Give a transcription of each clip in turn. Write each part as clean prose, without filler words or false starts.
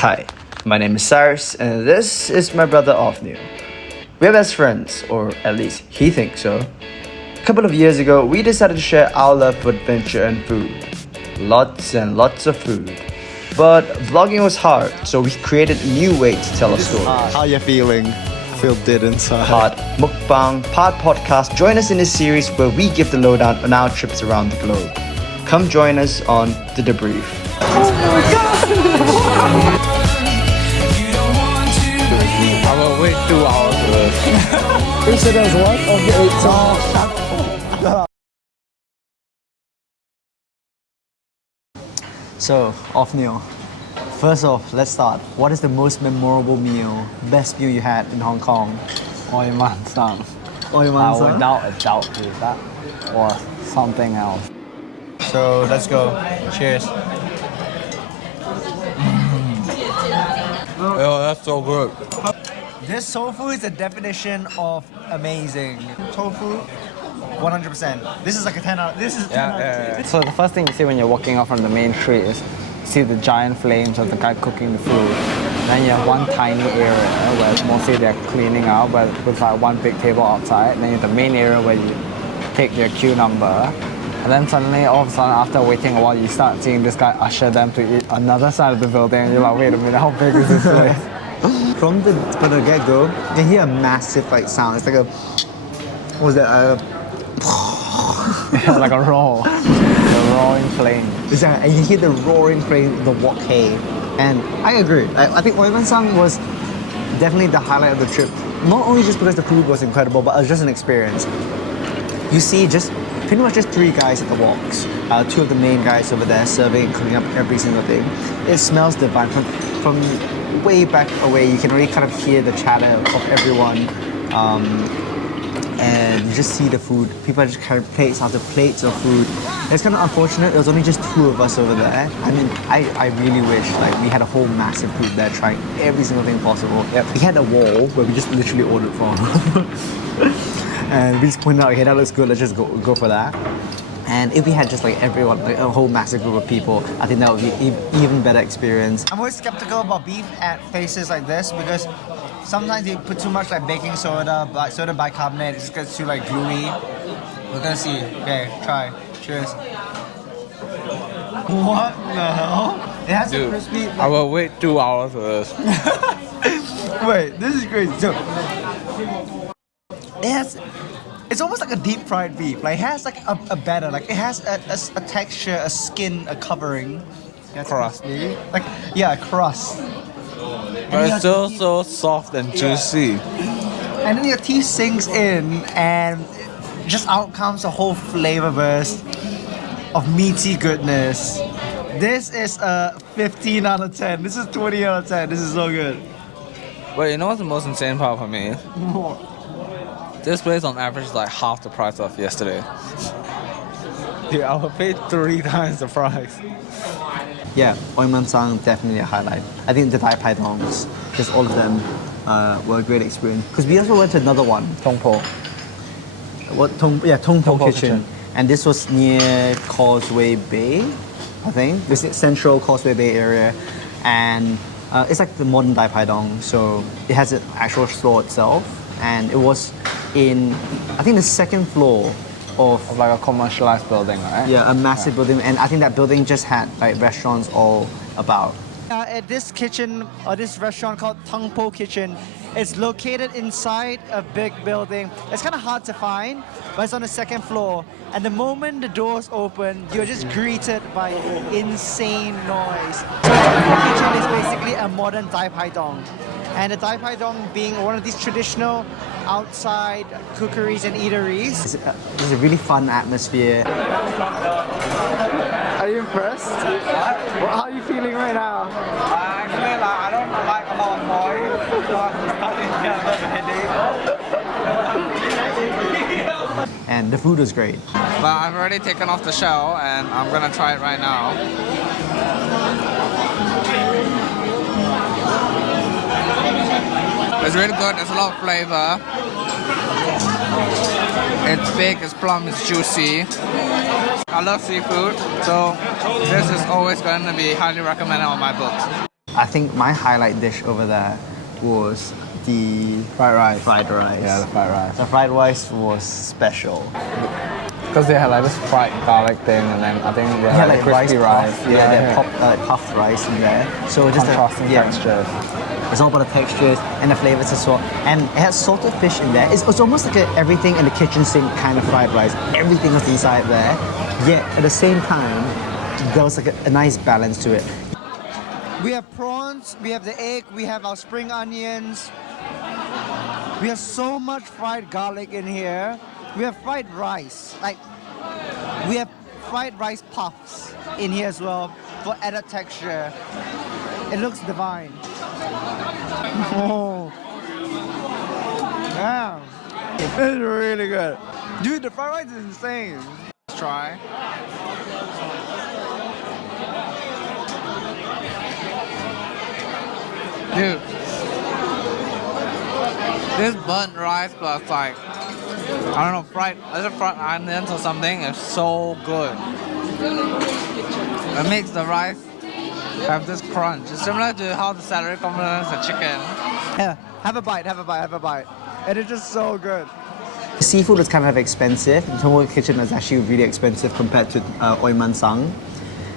Hi, my name is Cyrus, and this is my brother Ofnew. We're best friends, or at least he thinks so. A couple of years ago, we decided to share our love for adventure and food. Lots and lots of food. But vlogging was hard, so we created a new way to tell a story. How you feeling? I feel dead inside. Part mukbang, part podcast. Join us in this series where we give the lowdown on our trips around the globe. Come join us on the Debrief. I will wait 2 hours for this. You said there's one of the 8 songs. So, Ofnew, first off, let's start. What is the most memorable meal, best meal you had in Hong Kong? Oi man sang. Without a doubt is that or something else. So, let's go. Cheers. Oh, that's so good. This tofu is the definition of amazing. Tofu, 100%. This is like a 10 out. This is 10 out of 10. So the first thing you see when you're walking out from the main street is you see the giant flames of the guy cooking the food. Then you have one tiny area where mostly they're cleaning out, but with like one big table outside. Then you have the main area where you take your queue number. And then suddenly, all of a sudden, after waiting a while, you start seeing this guy usher them to eat another side of the building. And you're like, wait a minute, how big is this place? From the get-go, you can hear a massive like sound. It's like a, what was that? Yeah, like a roar. The roaring flame. It's like, and you hear the roaring flame, the wok hay. And I agree. I think Oi Man Sang was definitely the highlight of the trip. Not only just because the food was incredible, but it was just an experience. You see just pretty much just 3 guys at the woks. 2 of the main guys over there serving and cooking up every single thing. It smells divine. From way back away, you can already kind of hear the chatter of everyone. And you just see the food. People are just carrying plates after plates of food. It's kind of unfortunate. There was only just 2 of us over there. I mean, I really wish like we had a whole massive group there trying every single thing possible. Yep. We had a wall where we just literally ordered from. And we just pointed out, okay, that looks good, let's just go for that. And if we had just like everyone, like a whole massive group of people, I think that would be even better experience. I'm always skeptical about beef at places like this because sometimes they put too much like baking soda, soda bicarbonate, it just gets too like gluey. We're gonna see. Okay, try. Cheers. What the hell? It has a crispy. I will wait 2 hours for this. Wait, this is crazy. So, it's almost like a deep fried beef. Like it has like a batter, like it has a texture, a skin, a covering. Crust. Like yeah, a crust. But it's still so soft and juicy. And then your teeth sinks in, and just out comes a whole flavor burst of meaty goodness. This is a 15 out of 10. This is 20 out of 10. This is so good. Wait, you know what's the most insane part for me? This place on average is like half the price of yesterday. Dude, I would pay 3 times the price. Yeah, Oi Man Sang definitely a highlight. I think the Dai Pai dongs, just all of them were a great experience. Because we also went to another one, Tung Po. Tung Po Kitchen. And this was near Causeway Bay, I think. This is central Causeway Bay area. And it's like the modern Dai Pai dong, so it has an actual store itself. And it was in, I think, the 2nd floor of Like a commercialized building, right? a massive building, and I think that building just had like restaurants all about. At this kitchen, or this restaurant called Tung Po Kitchen, it's located inside a big building. It's kind of hard to find, but it's on the 2nd floor. And the moment the doors open, you're just greeted by insane noise. So Tung Po Kitchen is basically a modern Dai Pai dong. And the Dai Pai dong being one of these traditional outside cookeries and eateries. It's a really fun atmosphere. Are you impressed? How are you feeling right now? Actually, I don't like a lot of noise, so I'm starting to get a little headache. And the food was great. But I've already taken off the shell and I'm gonna try it right now. It's really good, there's a lot of flavor. It's big, it's plump, it's juicy. I love seafood, so this is always going to be highly recommended on my books. I think my highlight dish over there was the Fried rice. fried rice. Yeah, the fried rice. The fried rice was special. Because they had like this fried garlic thing, and then I think they had like crispy rice. Puff, yeah, they had puffed rice in there. So just Contrasting textures. It's all about the textures and the flavors as well. And it has salted fish in there. It's almost like everything in the kitchen sink kind of fried rice. Everything was inside there. Yet at the same time, there was like a nice balance to it. We have prawns, we have the egg, we have our spring onions. We have so much fried garlic in here. We have fried rice. Like, we have fried rice puffs in here as well for added texture. It looks divine. Oh. Yeah. It's really good. Dude, the fried rice is insane. Let's try. Dude, this burnt rice plus like, I don't know, fried onions or something is so good. It makes the rice have this crunch. It's similar to how the celery complements the chicken. Yeah, have a bite. And it's just so good. Seafood is kind of expensive. Tung Po Kitchen is actually really expensive compared to Oi Man Sang.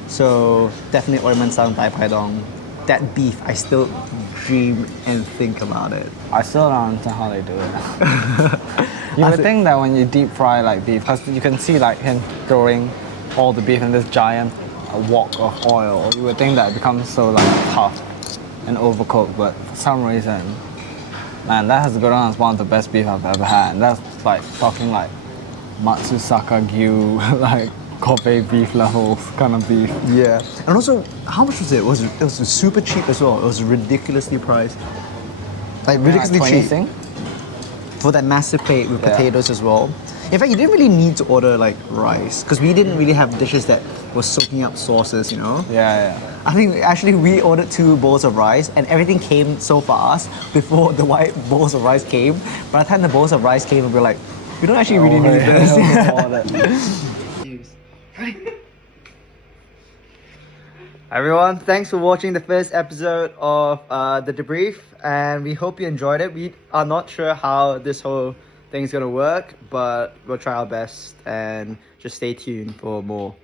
So definitely Oi Man Sang, Dai Pai Dong. That beef, I still dream and think about it. I still don't understand how they do it. You would think that when you deep fry like beef, because you can see like him throwing all the beef in this giant wok of oil, you would think that it becomes so like tough and overcooked, but for some reason, man, that has to go down as one of the best beef I've ever had. And that's like talking like Matsusaka Gyu, like Kobe beef levels kind of beef. Yeah. And also, how much was it? It was super cheap as well. It was ridiculously priced. Like ridiculously like cheap. Sing? For that massive plate with potatoes as well. In fact, you didn't really need to order like rice because we didn't really have dishes that were soaking up sauces, you know? Yeah. I think actually we ordered 2 bowls of rice and everything came so fast before the white bowls of rice came. By the time the bowls of rice came, we were like, we don't actually really need this. Everyone, thanks for watching the first episode of the Debrief, and we hope you enjoyed it. We are not sure how this whole thing is going to work, but we'll try our best and just stay tuned for more.